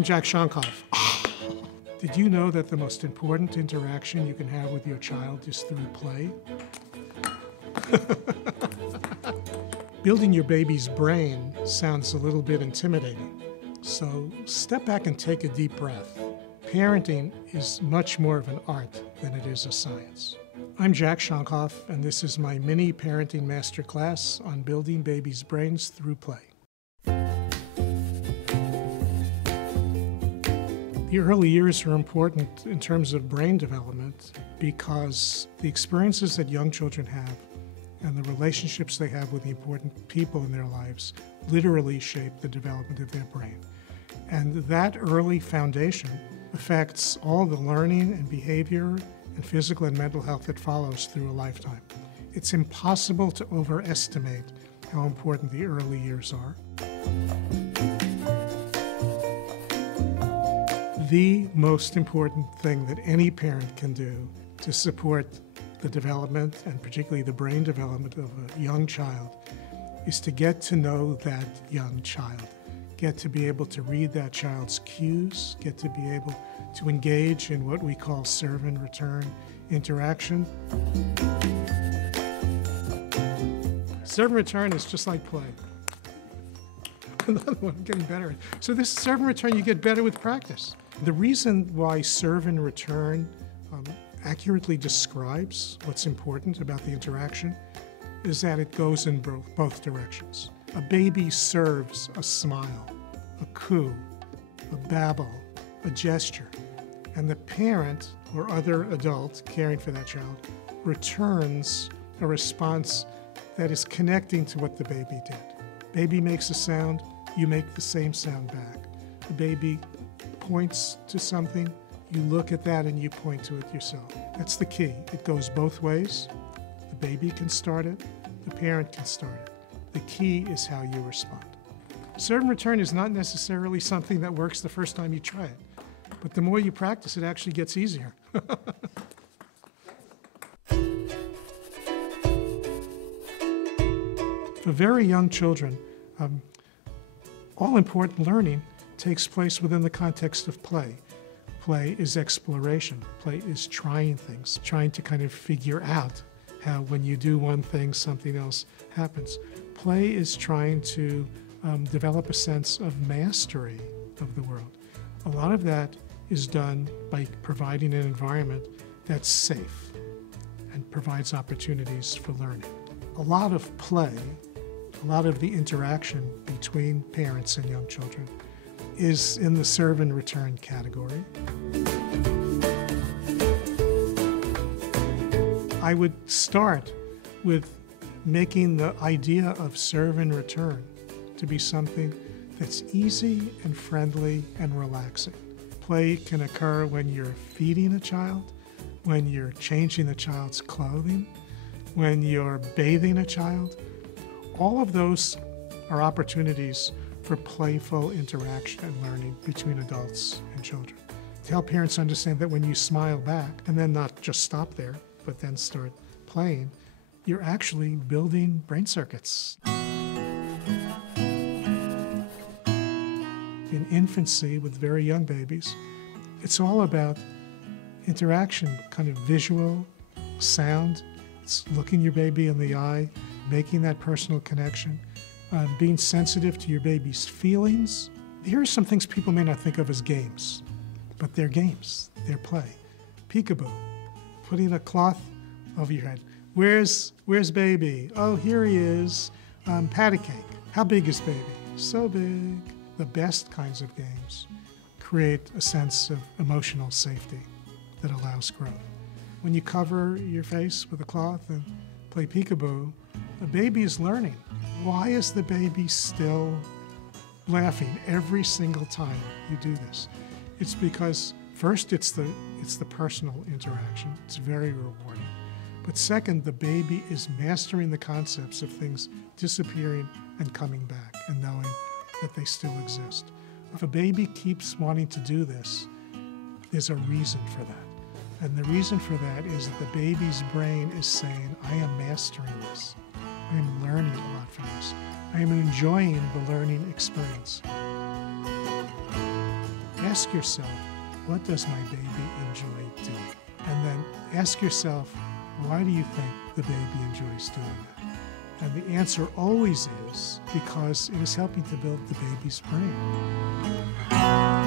I'm Jack Shonkoff. Did you know that the most important interaction you can have with your child is through play? Building your baby's brain sounds a little bit intimidating, so step back and take a deep breath. Parenting is much more of an art than it is a science. I'm Jack Shonkoff, and this is my mini parenting masterclass on building babies' brains through play. The early years are important in terms of brain development because the experiences that young children have and the relationships they have with the important people in their lives literally shape the development of their brain. And that early foundation affects all the learning and behavior and physical and mental health that follows through a lifetime. It's impossible to overestimate how important the early years are. The most important thing that any parent can do to support the development, and particularly the brain development of a young child, is to get to know that young child, get to be able to read that child's cues, get to be able to engage in what we call serve and return interaction. Serve and return is just like play. Another one, I'm getting better. So this serve and return, you get better with practice. The reason why serve and return accurately describes what's important about the interaction is that it goes in both directions. A baby serves a smile, a coo, a babble, a gesture, and the parent or other adult caring for that child returns a response that is connecting to what the baby did. Baby makes a sound, you make the same sound back. The baby points to something, you look at that and you point to it yourself. That's the key. It goes both ways. The baby can start it, the parent can start it. The key is how you respond. Serve and return is not necessarily something that works the first time you try it, but the more you practice, it actually gets easier. For very young children, all important learning takes place within the context of play. Play is exploration. Play is trying things, trying to kind of figure out how when you do one thing, something else happens. Play is trying to develop a sense of mastery of the world. A lot of that is done by providing an environment that's safe and provides opportunities for learning. A lot of play, a lot of the interaction between parents and young children is in the serve and return category. I would start with making the idea of serve and return to be something that's easy and friendly and relaxing. Play can occur when you're feeding a child, when you're changing the child's clothing, when you're bathing a child. All of those are opportunities for playful interaction and learning between adults and children. To help parents understand that when you smile back, and then not just stop there, but then start playing, you're actually building brain circuits. In infancy with very young babies, it's all about interaction, kind of visual, sound. It's looking your baby in the eye, making that personal connection, being sensitive to your baby's feelings. Here are some things people may not think of as games, but they're games, they're play. Peekaboo, putting a cloth over your head. Where's baby? Oh, here he is. Patty cake. How big is baby? So big. The best kinds of games create a sense of emotional safety that allows growth. When you cover your face with a cloth and play peekaboo, the baby is learning. Why is the baby still laughing every single time you do this? It's because first it's the personal interaction. It's very rewarding. But second, the baby is mastering the concepts of things disappearing and coming back and knowing that they still exist. If a baby keeps wanting to do this, there's a reason for that. And the reason for that is that the baby's brain is saying, I am mastering this. I am learning a lot from this. I am enjoying the learning experience. ask yourself, what does my baby enjoy doing? And then ask yourself, why do you think the baby enjoys doing that? And the answer always is because it is helping to build the baby's brain.